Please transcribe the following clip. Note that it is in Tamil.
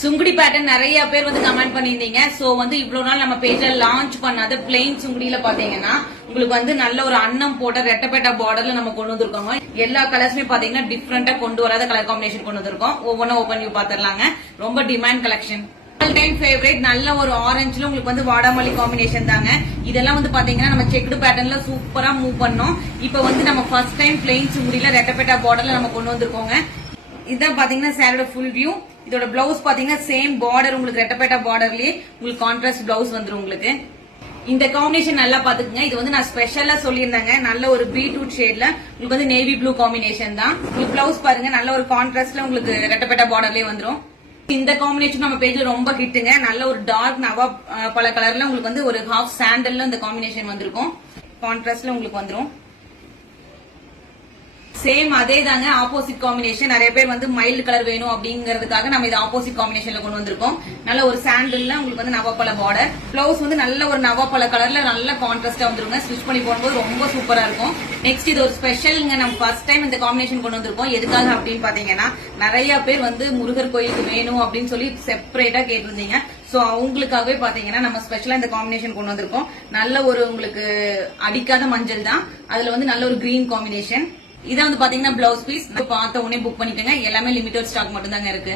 சுங்குடி பேட்டர்ன் நிறைய பேர் வந்து கமெண்ட் பண்ணிருந்தீங்க. சோ வந்து இவ்வளவு நாள் நம்ம பேஜ்ல லான்ச் பண்ணாத பிளெயின் சுங்குடியில பாத்தீங்கன்னா உங்களுக்கு வந்து நல்ல ஒரு அன்னம் போட்ட ரெட்டப்பேட்டா பார்டர்ல நம்ம கொண்டு வந்திருக்கோம். எல்லா கலர்ஸுமே பாத்தீங்கன்னா டிஃப்ரெண்டா கொண்டு வராத கலர் காம்பினேஷன் கொண்டு வந்திருக்கோம். ஒவ்வொன்றும் ஓபன் வியூ பாத்துடலாங்க. ரொம்ப டிமாண்ட் கலெக்ஷன். டைம் ஃபேவரட் நல்ல ஒரு ஆரஞ்சுல உங்களுக்கு வந்து வாடாமல்லி காம்பினேஷன் தாங்க. இதெல்லாம் வந்து பாத்தீங்கன்னா நம்ம செக்டு பேட்டர்ன்ல சூப்பரா மூவ் பண்ணோம். இப்ப வந்து நம்ம ஃபர்ஸ்ட் டைம் பிளெயின் சுங்குடியில ரெட்டப்பேட்டா பார்டர்ல நம்ம கொண்டு வந்திருக்கோங்க. இதான் பாத்தீங்கன்னா சாரோட ஃபுல் வியூ. இதோட பிளவுஸ் பாத்தீங்கன்னா சேம் பார்டர் உங்களுக்கு ரெட்டப்பேட்டா பார்டர்லயே உங்களுக்கு கான்ட்ராஸ்ட் பிளவுஸ் வந்துரும் உங்களுக்கு. இந்த காம்பினேஷன் நல்லா பாத்துக்குங்க. இது வந்து நான் ஸ்பெஷலா சொல்லியிருந்தாங்க. நல்ல ஒரு பீட்ரூட் ஷேட்ல உங்களுக்கு வந்து நேவி ப்ளூ காம்பினேஷன் தான். உங்களுக்கு பிளவுஸ் பாருங்க நல்ல ஒரு கான்ட்ராஸ்ட்ல உங்களுக்கு ரெட்டப்பேட்டா பார்டர்லயே வந்துரும். இந்த காம்பினேஷன் நம்ம பேஜ்ல ரொம்ப ஹிட்டுங்க. நல்ல ஒரு டார்க் நவா பல கலர்ல உங்களுக்கு வந்து ஒரு ஹாஃப் சாண்டல்ல இந்த காம்பினேஷன் வந்திருக்கும். கான்ட்ராஸ்ட்ல உங்களுக்கு வந்துரும். சேம் அதே தாங்க ஆப்போசிட் காம்பினேஷன். நிறைய பேர் வந்து மைல்டு கலர் வேணும் அப்படிங்கறதுக்காக நம்ம இது ஆப்போசிட் காம்பினேஷன்ல கொண்டு வந்திருக்கோம். நல்ல ஒரு சாண்டல்ல உங்களுக்கு வந்து நவாப்பழ பார்டர். பிளவுஸ் வந்து நல்ல ஒரு நவாப்பழ கலர்ல நல்ல கான்ட்ராஸ்டா வந்துருங்க. ஸ்டிச் பண்ணி போடும்போது ரொம்ப சூப்பரா இருக்கும். நெக்ஸ்ட் இது ஒரு ஸ்பெஷல்ங்க. நம்ம ஃபர்ஸ்ட் டைம் இந்த காம்பினேஷன் கொண்டு வந்திருக்கோம். எதுக்காக அப்படின்னு பாத்தீங்கன்னா நிறைய பேர் வந்து முருகர் கோயிலுக்கு வேணும் அப்படின்னு சொல்லி செப்பரேட்டா கேட்டிருந்தீங்க. சோ அவங்களுக்காகவே பாத்தீங்கன்னா நம்ம ஸ்பெஷலா இந்த காம்பினேஷன் கொண்டு வந்திருக்கோம். நல்ல ஒரு உங்களுக்கு அடிக்காத மஞ்சள் தான். அதுல வந்து நல்ல ஒரு கிரீன் காம்பினேஷன். இதை வந்து பாத்தீங்கன்னா பிளவுஸ் பீஸ் பார்த்த உடனே புக் பண்ணிக்கோங்க. எல்லாமே லிமிடெட் ஸ்டாக் மட்டும் தாங்க இருக்கு.